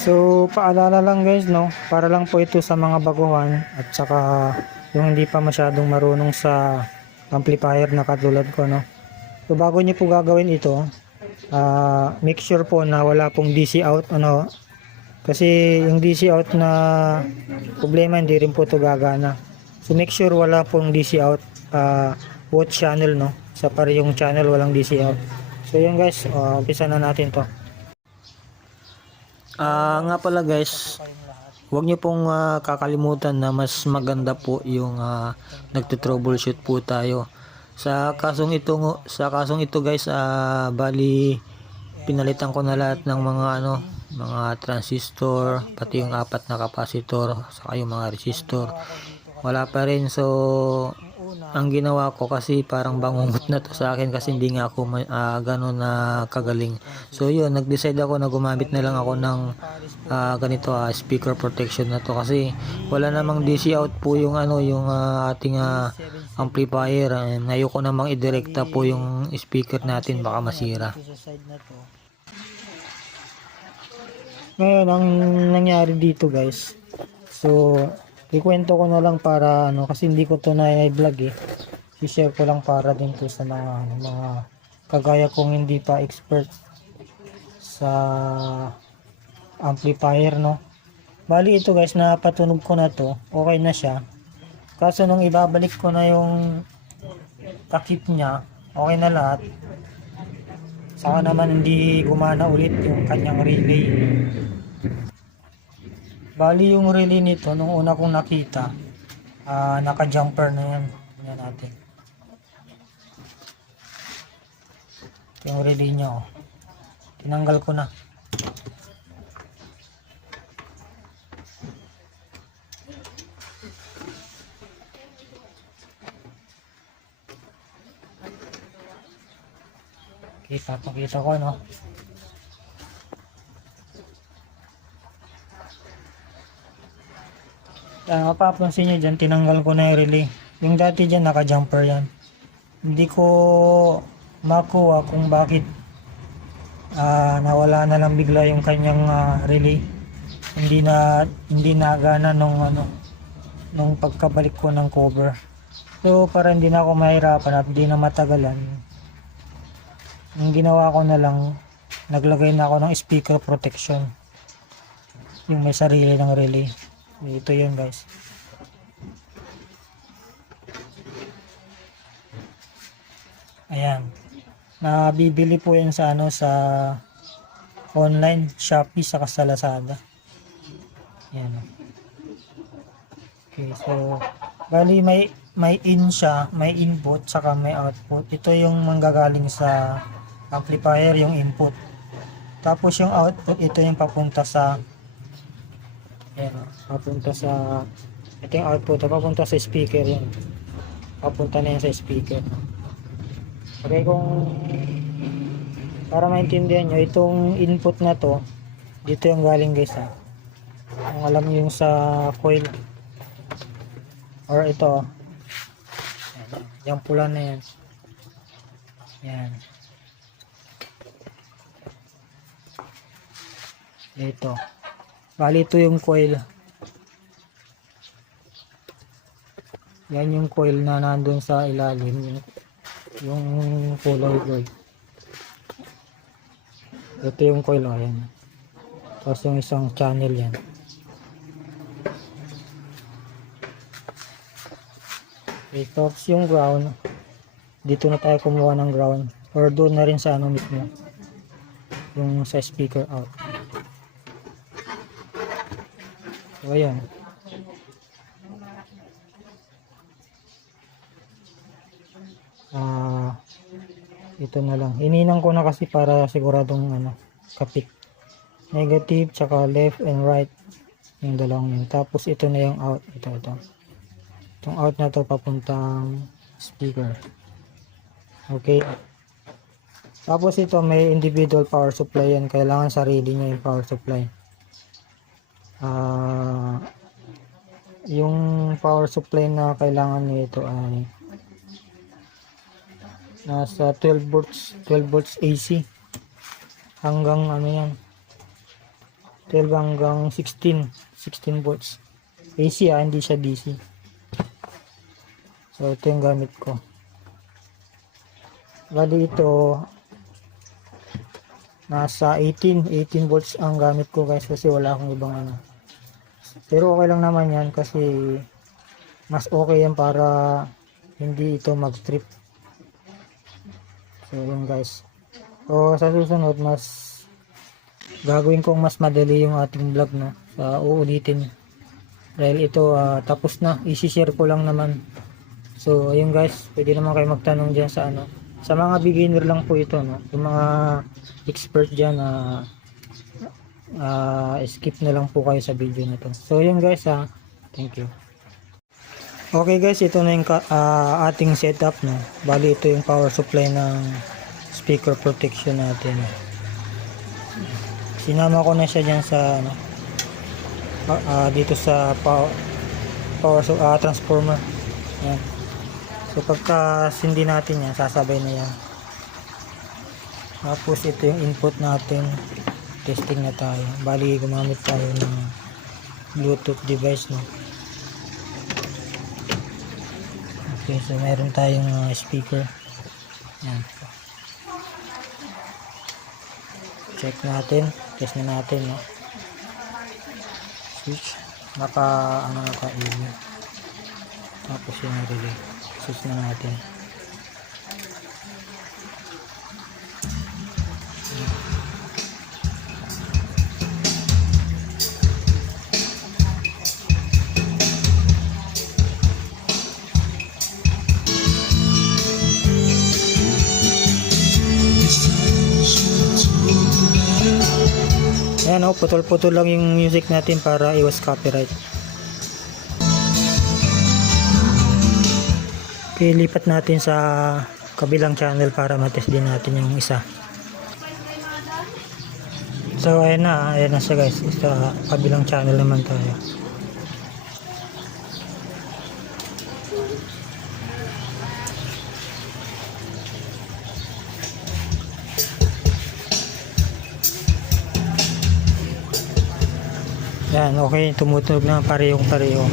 So, paalala lang guys, no, para lang po ito sa mga baguhan at saka yung hindi pa masyadong marunong sa amplifier na katulad ko, no. So, bago niyo po gagawin ito, make sure po na wala pong DC out, ano, kasi yung DC out na problema hindi rin po ito gagana. So, make sure wala pong DC out, both channel, no, sa parehong channel walang DC out. So, yun guys, umpisa na natin to. Nga pala guys, huwag niyo pong kakalimutan na mas maganda po yung nagte-troubleshoot po tayo. Sa kasong ito guys, bali pinalitan ko na lahat ng mga transistor, pati yung 4 na capacitor, saka yung mga resistor. Wala pa rin, so ang ginawa ko kasi parang bangungot na to sa akin kasi hindi nga ako gano'n na kagaling. So yun, nag-decide ako na gumamit na lang ako ng ganito speaker protection na to kasi wala namang DC out po yung ating amplifier. Ayoko namang idirekta po yung speaker natin, baka masira. Ngayon, ang nangyari dito guys, so ikwento ko na lang para kasi hindi ko to na i-vlog i-share ko lang para din to sa mga kagaya kong hindi pa expert sa amplifier, no. Bali ito guys, napatunog ko na to, okay na siya. Kaso nung ibabalik ko na yung takip niya, okay na lahat. Saka naman hindi gumana ulit yung kanyang relay. Bali yung relay nito nung una kong nakita, naka-jumper na yan. Tingnan natin. Yung relay niya, tinanggal ko na. Pakita ko, no. Mapapansin nyo dyan, tinanggal ko na yung relay. Yung dati dyan, naka-jumper yan. Hindi ko makuha kung bakit nawala na lang bigla yung kanyang relay. Hindi na gana nung pagkabalik ko ng cover. So, para hindi na ako mahirapan at hindi na matagalan, yung ginawa ko na lang, naglagay na ako ng speaker protection. Yung may sarili ng relay. Ito yun guys. Ayan. Nabibili po yan sa sa online, Shopee saka sa Lazada. Ayan. Okay, so bali may in siya, may input saka may output. Ito yung manggagaling sa amplifier, yung input. Tapos yung output, ito yung papunta sa ito yung output, papunta sa speaker yan. Papunta na yan sa speaker. Okay, para maintindihan nyo, itong input na to, dito yung galing guys Ang alam nyo yung sa coil, or ito, yung pula na yan. Yan. Ito. Bali ito yung coil. Yan yung coil na nandun sa ilalim. Yung kulay gold. Ito yung coil. Ayan. Tapos yung isang channel yan. Okay, tapos yung ground. Dito na tayo kumuha ng ground. Or doon na rin sa mismo. Yung sa speaker out. So, ayan. Ito na lang. Ininang ko na kasi para siguradong kapit. Negative, tsaka left and right. Yung dalawang yun. Tapos ito na yung out. Ito. Itong out na to papuntang speaker. Okay. Tapos ito may individual power supply yan. Kailangan sarili niya yung power supply. Yung power supply na kailangan nito ay nasa 12 volts AC hanggang yan 12 hanggang 16 volts. AC hindi siya DC. So ito yung gamit ko. Bali ito nasa 18 volts ang gamit ko guys, kasi wala akong ibang ano. Pero okay lang naman yan, kasi mas okay yan para hindi ito mag-trip. So yun guys. So sa susunod gagawin kong mas madali yung ating vlog, no. Uulitin. Dahil ito tapos na, i-share ko lang naman. So ayun guys, pwede naman kayo magtanong diyan sa ano. Sa mga beginner lang po ito, no. Yung mga expert diyan skip na lang po kayo sa video na to. So ayun guys, thank you. Okay guys, ito na yung ating setup, no. Bali ito yung power supply ng speaker protection natin. Sinama ko na siya diyan sa ano, dito sa power transformer. Yan. So pagka sindi natin yan, sasabay na yan. Tapos ito yung input natin. Testing na tayo. Bali gumamit tayo ng Bluetooth device, no. Okay, so meron tayong speaker. Yan. Check natin, test na natin, no. Switch, naka-EV. Tapos yung relay, switch na natin. Ayan, putol-putol lang yung music natin para iwas copyright. Okay, lipat natin sa kabilang channel para matest din natin yung isa. So ayan na siya guys, sa kabilang channel naman tayo. Yan, okay, tumutunog na parehong-pareho.